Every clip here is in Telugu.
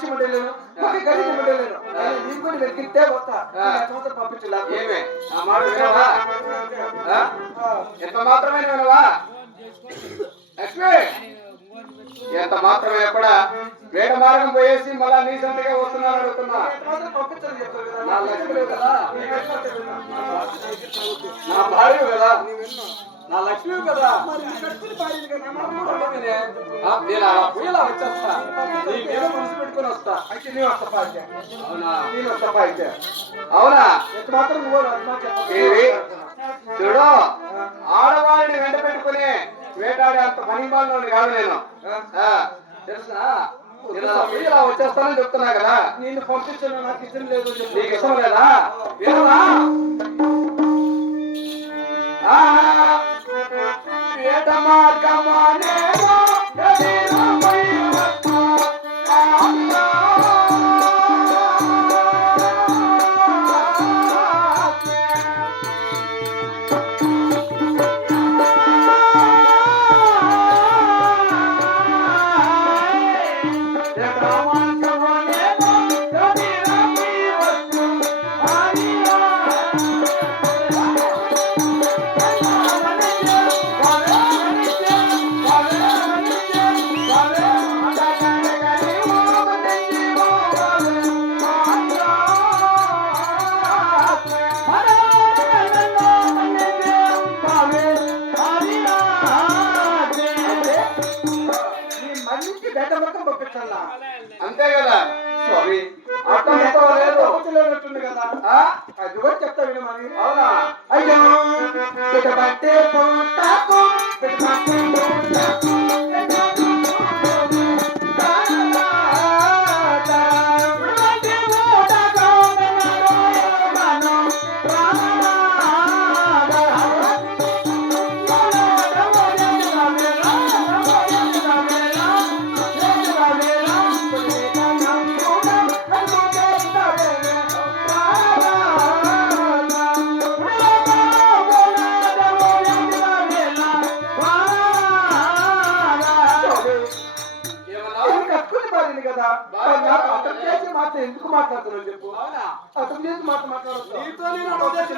మంచి ఉండలేను, ఒక గరీబ్ ఉండలేను. నేను కూడా వెతికితే పోతా. పంపించలే ఏమే ఆ మాట వినవా? ఎంత మాత్రమే వినవా? లక్ష్మి ఎంత మాత్రమే కూడా వేట మార్గం పోయేసి మళ్ళా నీ సంతగా వస్తున్నాను అడుగుతున్నా. నా లక్ష్మి కదా, నా భార్య కదా, నా లక్ష్మి కదా. నేను అలా పోయేలా వచ్చేస్తా, నీ మీద మనసు పెట్టుకుని వస్తా. అయితే నేను వస్తా. అవునా? నేను వస్తా. అయితే అవునా? ఎంత మాత్రం నువ్వు చూడు, ఆడవాళ్ళని వెంట పెట్టుకుని వేటాడే అంత పనిమాలని కాదు నేను. తెలుసా? ఇలా వచ్చేస్తానని చెప్తున్నా కదా. నేను పంపించాను, నాకు ఇష్టం లేదు. నీకు ఇష్టం లేదా? వేట మార్గమానే అంతే కదా స్వామి. అట్లేనట్టుంది కదా. అది కూడా చెప్తా విను మరి. అవునా? అయ్యో పెట్టబట్టే పోతాకు, పెట్టబట్టే పోతాకు. ఎందుకు మాట్లాడుతున్నావు చెప్పు. అతను చేసి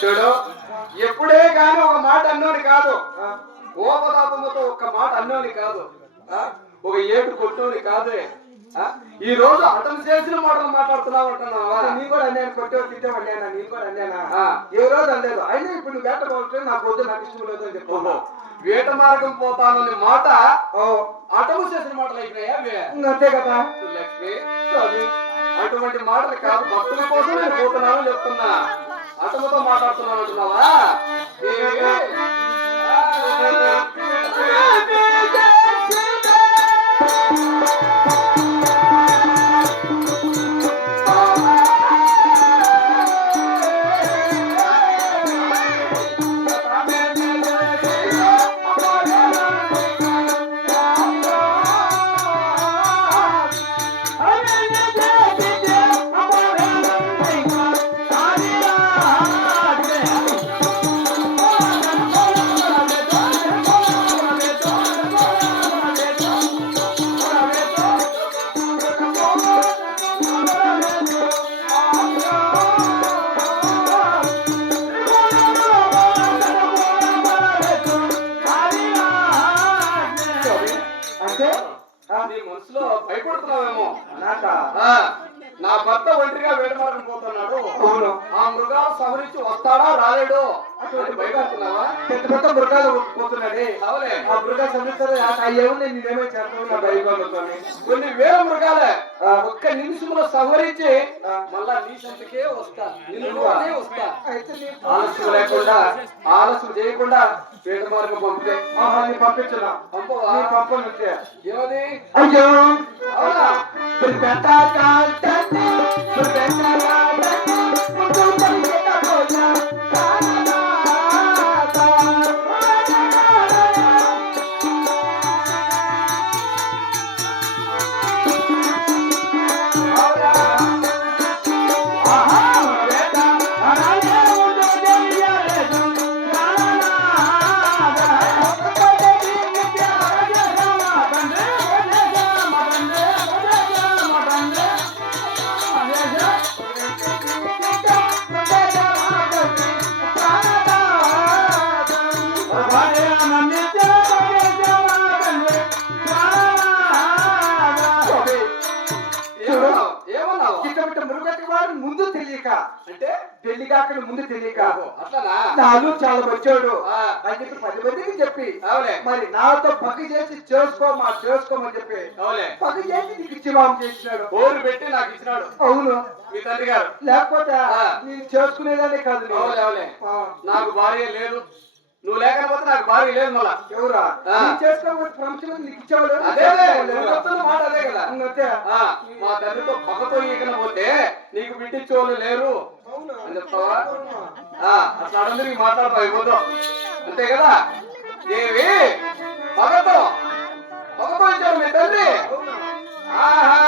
చూడు, ఎప్పుడే కానీ ఒక మాట అన్నోని కాదు, కోపతాపముతో ఒక్క మాట అన్నోని కాదు, ఒక ఏడు కొట్టోని కాదే. ఈ రోజు అతను చేసిన మాటలు మాట్లాడుతున్నావు అంటున్నావా? నీ కూడా అన్నాను, కొట్టే తిట్టే అన్నానా? నీ కూడా అన్నానా? ఏ రోజు అనలేదు. అయినా ఇప్పుడు నువ్వు వేట పోతే నాకు వద్దు, నాకు ఇష్టం లేదు అని చెప్పు. వేట మార్గం పోతానని మాట అటము చేసిన మాటలు అయిపోయా. అంతే కదా లక్ష్మి. అటువంటి మాటలు కాదు, భక్తుల కోసం నేను పోతున్నాను చెప్తున్నా. అటముతో మాట్లాడుతున్నాను అంటున్నావా? మనసులో భయపడుతున్నావేమో. నా భర్త ఒంటరిగా వేటమార్గం పోతున్నాడు, ఆ మృగాలు సవరించి వస్తాడా రాలేడు అని భయపడుతున్నావా? పెద్ద పెద్ద మృగాలు పోతున్నాడే, అవలే ఆ మృగాలు సవరిస్తాడు. నేనేమో చేస్తాను భయపడుతున్నాను. కొన్ని వేల మృగాలే ఒక్క నిమిషంలో సవరించి మళ్ళా నీ సంతకే వస్తా, నిన్నునే వస్తా. ఆలస్యం లేకుండా, ఆలస్యం చేయకుండా వేట మార్గం పంపితే పంపించరా? పంపవా? పంపనుంటే ఏమది? అయ్యో అవునా? Hey! తెలియక అంటే పెళ్లి కాకుండా ముందు తెలియక అట్లనా నాలు చాలా వచ్చాడు ఆ, అని చెప్పి 10 మందికి చెప్పి అవులే మరి నాతో పక్క చేసి చేసుకోమని చెప్పి అవులే పక్క చేసి నీకు ఇచ్చివాం చేసినాడు. ఓరు పెట్టి నాకు ఇచ్చినాడు అవును, మీ తండ్రి గారు. లేకపోతే ఆ. నేను చేసుకునేదాన్ని కాదు నేను. అవులే అవులే ఆ. నాకు భార్య లేదు, నువ్వు లేకపోతే నాకు భార్య లేదు మళ్ళా. ఎవరా ఆ. నేను చేసుకోకపోతే ప్రపంచంలో నీకు ఇచ్చేవాడు అదే నువ్వు చెప్తున్న మాట అదే కదా. అంతే. ఆ, మా తండ్రితో పక్కతో ఈకన పోతే నీకు బిడ్డించేవాళ్ళు లేరు అవునా? అని చెప్తావా? ఆ, అట్లా అందరికి మాట్లాడతావు అయిపోతావు అంతే కదా. దేవి పగతో ఇచ్చారు మీ తండ్రి. అవునా? ఆహా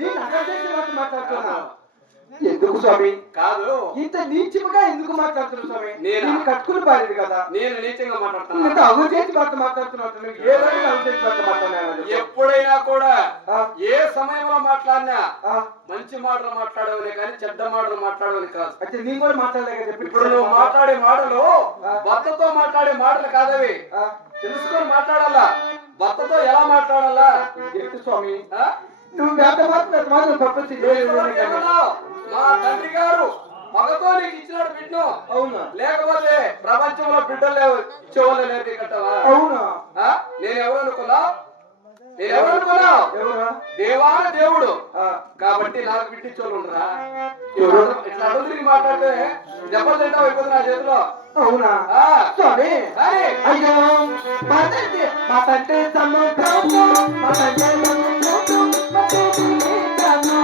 నేను అక్కడ చేసి మాట్లాడుతున్నా ఎందుకు స్వామి? కాదు, ఇంత నీచముగా ఎందుకు మాట్లాడుతున్నావు స్వామి? నేనా? నేను కట్టుకుని పారేది కదా. నేను నీచంగా ఇంత మాట్లాడుతున్నా. అగు చేసి మాట్లాడుతున్నావు. ఏ రోజు అగు చేసి మాట్లాడుతున్నాను? ఎప్పుడైనా కూడా ఆ, ఏ సమయంలో మాట్లాడినా ఆ, మంచి మాటలు మాట్లాడవని కానీ చెడ్డ మాటలు మాట్లాడవని కాదు. అయితే నేను కూడా మాట్లాడలేక చెప్పి ఇప్పుడు నువ్వు మాట్లాడే మాటలు భర్తతో మాట్లాడే మాటలు కాదవి. ఆ, తెలుసుకొని మాట్లాడాలా, భర్తతో ఎలా మాట్లాడాలా. ఎట్టు స్వామి? ఆ? నువ్వు వేట మాత్రం ప్రపంచం ఇంతవరకు ఏమన్నావు? మా తండ్రి గారు మగతో నీకు ఇచ్చినాడు బిడ్డను, అవునా? లేకపోతే ప్రపంచంలో బిడ్డలు లేవు ఇచ్చేవాళ్ళు లేదు కట్టవా? అవునా? నేను ఎవరు అనుకున్నావు? ఎవరా? దేవాన దేవుడు ఆ, కాబట్టి నాకు బిడ్డించోళ్ళు ఉండరా? ఇట్లా అడుగురికి మాట్లాడితే దెబ్బలు తింటావు అయిపోతుంది నా చేతిలో. అవునా? ఆ, స్వామి, కానీ అయ్యో మా తండ్రి సముద్రము, మా తండ్రి సముద్రము, మా తండ్రి జనము.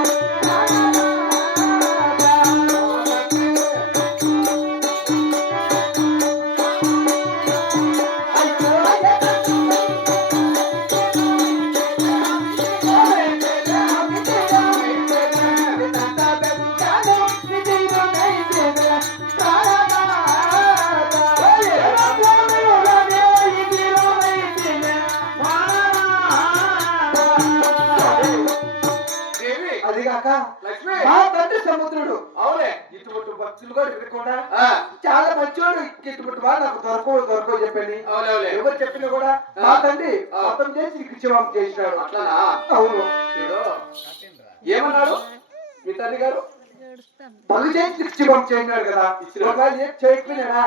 దేవి అదిగాక లక్ష్మి మా తండ్రి సముద్రుడు. అవునే. ఇటువంటి భక్తులు కూడా కూడా ఆ, చాలా మంచివాడు. ఇటువంటి వాడు నాకు దొరకవు చెప్పండి. అవులే అవులే. ఎవరు చెప్పినా కూడా మా తండ్రి మొత్తం చేసి నీకు ఇచ్చేవాం చేసినాడు. అట్లనా? అవును. చూడు ఏమన్నాడు మీ తండ్రి గారు? పనులు చేసి ఇచ్చేవాం చేసినాడు కదా. ఒకవేళ ఏం చేయకపోయినా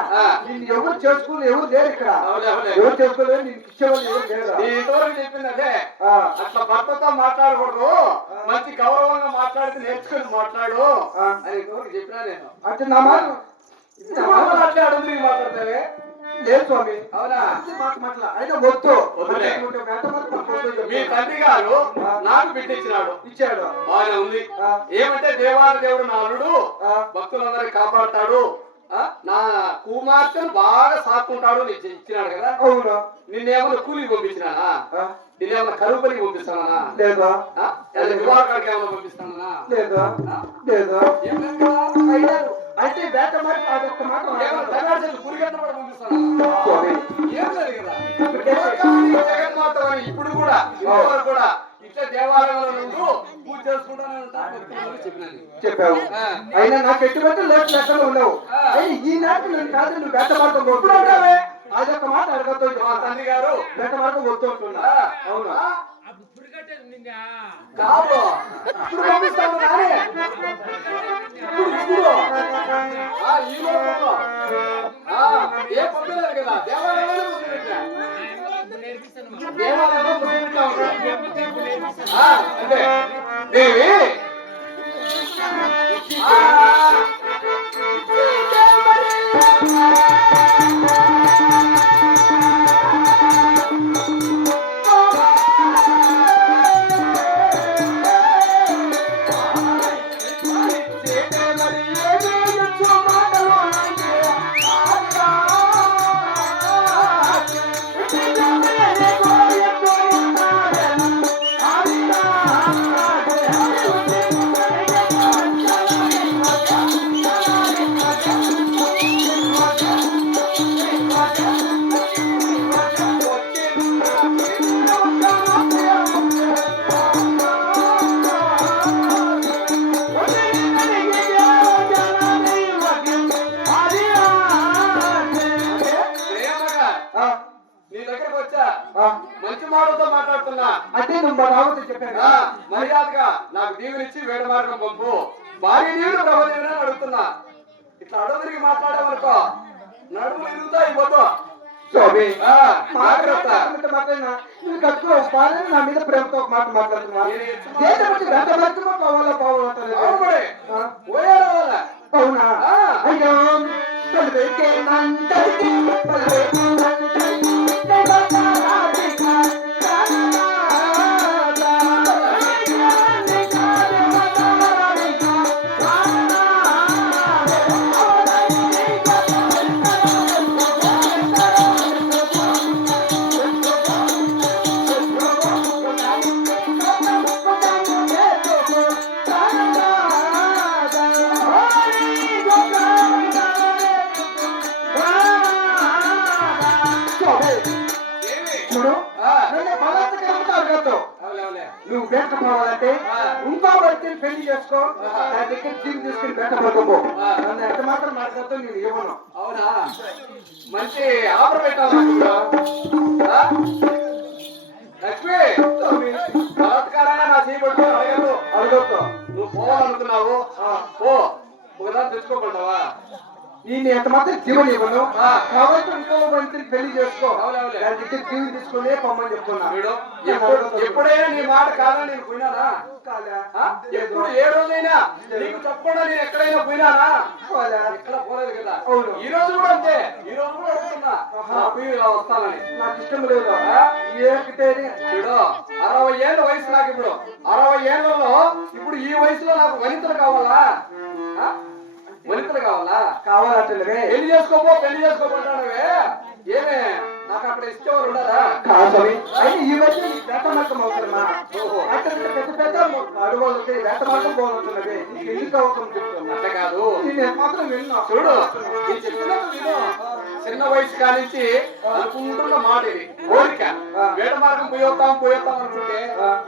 నిన్ను ఎవరు చేసుకుని ఎవరు లేరు ఇక్కడ. అవులే అవులే. ఎవరు చేసుకోలేదు, నీకు ఇచ్చేవాళ్ళు ఎవరు లేరు. నీ ఇంతవరకు చెప్పింది అదే. ఆ, అట్లా భర్తతో మాట్లాడకూడదు, మంచి గౌరవంగా మాట్లాడితే నేర్చుకుని మాట్లాడు అని ఇంతవరకు చెప్పినా నేను. అంటే నా మాట ఇప్పుడు కూడా అట్లే అడుగురికి మాట్లాడతావే? లేదు స్వామి. అవునా? అంతే మాట్లా అయినా వద్దు. వద్దులే. అంటే వెంట మాత్రం మాకు వద్దు చెప్పు. మీ తండ్రి గారు నాకు బిడ్డిచ్చినాడు, ఇచ్చాడు. బాగానే ఉంది. ఆ, ఏమంటే దేవాల దేవుడు నా అల్లుడు ఆ, భక్తులందరినీ కాపాడుతాడు, నా కుమార్తెను బాగా సాక్కుంటాడు నీకు ఇచ్చినాడు కదా. అవును. నిన్నేమన్నా కూలికి పంపించినానా? ఆ, నిన్నేమన్నా కరువు పనికి పంపిస్తానా? లేదా వివాహానికి ఏమన్నా పంపిస్తానా? లేదా లేదా ఏం లేదు కదా. అయినా అంటే వేట మాట అదొక్క మాట ఏమన్నా తగాడు చేసి పురిగట్ట కూడా పంపిస్తానా? స్వామి. ఏం లేదు కదా. లోకానికి జగన్మాత అని ఇప్పుడు కూడా ఇంతవరకు కూడా ఇట్లా దేవాలయంలో నుండి పూజ చేసుకుంటానే ఉంటాను భక్తులు చెప్పినాను. చెప్పావు. అయినా నాకు ఎటువంటి లోటు లెక్కలు ఉండవు. అయినా ఈనాటి నేను కాదు, నువ్వు వేట మార్గం పోతున్నావే అదొక మాట అడగతో మా తండ్రి గారు వేట మార్గం పోతుంటున్నా. అవునా? కాదు ఇప్పుడు పంపిస్తాను కానీ ఇప్పుడు ఈ లోకంలో ఏ పంపలేదు కదా. దేవాలయంలో పంపిపెట్టా, దేవాలయంలో పంపిపెట్టా అంటే దేవి ఆ, నీ దగ్గరకు వచ్చా ఆ. మంచి మాటలతో మాట్లాడుతున్నా. అంటే నువ్వు మా రావద్దు చెప్పాను ఆ, మర్యాదగా నాకు దీవునిచ్చి వేడ మార్గం పంపు. భార్య నీళ్ళు ప్రభు అడుగుతున్నా. ఇట్లా అడవులకి మాట్లాడామనుకో నడుములు ఇరుగుతా ఇవ్వదు. స్వామి జాగ్రత్త. నువ్వు కట్టుకో పాలని నా మీద ప్రేమతో ఒక మాట మాట్లాడుతున్నా అవునుబడే. ఓయాల వాళ్ళ. అవునా ఆ. అయ్యో పలువెక్కే మంటకి, పలువెక్కే మంటకి, దేవతారాధిక, రాధా, దేవతారాధిక, ఏమి? చూడు ఆ. నన్ను బలాత్కారంతో అడగద్దు. అవులే, అవులే. నువ్వు బెట్ట పోవాలంటే ఇంకో వ్యక్తిని పెళ్లి చేసుకో, నా దగ్గర చీరు తీసుకుని బెట్ట పడుకోపో. నన్ను ఎంత మాత్రం మాట్లాడుతూ నేను ఇవ్వను. అవునా? మంచి ఆఫర్ పెట్టాలనుకుంటా. లక్ష్మి, బలాత్కారంగా నా చేయబడుతూ అడగదు. అడగొద్దు. నువ్వు పోవాలనుకున్నావు పో. ఒకదాన్ని తెచ్చుకోకుండా నేను ఎంత మాత్రం జీవన ఇవ్వను. ఆ. కాబట్టి ఇంకో వ్యక్తిని పెళ్లి చేసుకో, అవులే, అవులే. నా దగ్గర జీవి తీసుకునే పొమ్మని చెప్తున్నా. వీడు ఎప్పుడైనా నీ మాట కాదని నేను పోయినానా? కాలే. ఆ? ఎప్పుడు ఏ రోజైనా నీకు తప్పకుండా నేను ఎక్కడైనా పోయినానా? కాలే. ఎక్కడ పోలేదు కదా. అవును. ఈ రోజు కూడా అంతే. ఈ రోజు కూడా అడుగుతున్నా పోయి ఇలా వస్తానని. నాకు ఇష్టం లేదు. ఆ? ఏకితేనే ఇప్పుడు 60 ఏళ్ళ వయసు నాకు. ఇప్పుడు 60 ఏళ్లలో ఇప్పుడు ఈ వయసులో నాకు వనితలు కావాలా? ఆ? వనితలు కావాలా? కావాలంటే పెళ్లి చేసుకోబోతానవే. ఏమే నాకు అక్కడ ఇచ్చేవారు ఉండరా? కాదు. అయితే ఈ మధ్య నీకు వేటమార్గం అవుతుందమ్మా. ఓహో. అక్కడ పెద్ద పెద్ద అడవులకి వేటమార్గం పోతున్నది. నీకు ఎందుకు అవుతుంది చెప్తున్నా. అంతే కాదు. నేను మాత్రం విన్నా. చూడు నేను చెప్పినట్టు విను. చిన్న వయసు కానించి అనుకుంటున్న మాట ఇది కోరిక. వేట మార్గం పోయొద్దాం అనుకుంటే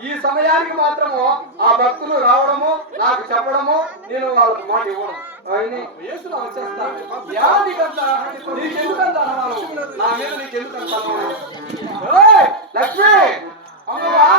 ఈ సమయానికి మాత్రము ఆ భక్తులు రావడము, నాకు చెప్పడము, నేను వాళ్ళకి మాట ఇవ్వడం. యేసులో వచ్చేస్తాను. నీకెందుకంత అనుమానం? నా మీద నీకెందుకంత అనుమానం? ఓయ్, లక్ష్మి అమ్మవా.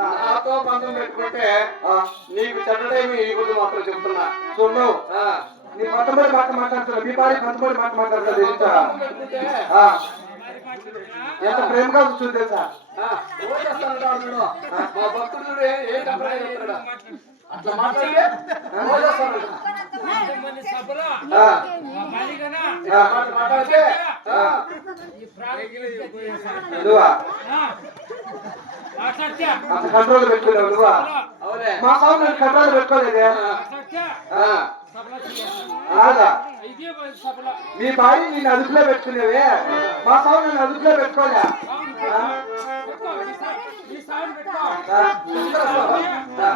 నాతో బంధం పెట్టుకుంటే నీకు చెడ్డేమి ఇవ్వదు మాత్రం చెప్తున్నా. చూడవు ఆ, నీ పంతొమ్మిది మాట మాట్లాడుతున్నా. మీ భార్య 19 మాట మాట్లాడుతుంది. బంధం పెట్టుకుంటే ఎంత ప్రేమగా కూర్చుంది తెలుసా? ఓచేస్తానంటాడు వీడు. మా భక్తుడు చూడు ఏం కంప్లైంట్ చేస్తున్నాడు. అట్లా మాట్లాడితే ఓచేస్తానంట. మాట్లాడితే నువ్వా అంత కంట్రోల్ పెట్టుకున్నావు నువ్వా? అవులే. మా సౌండ్ నేను కంట్రోల్ పెట్టుకోలేదే. ఆగా మీ భార్య నేను అదుపులో పెట్టుకునేవే, మా సౌండ్ నేను అదుపులో పెట్టుకోలే.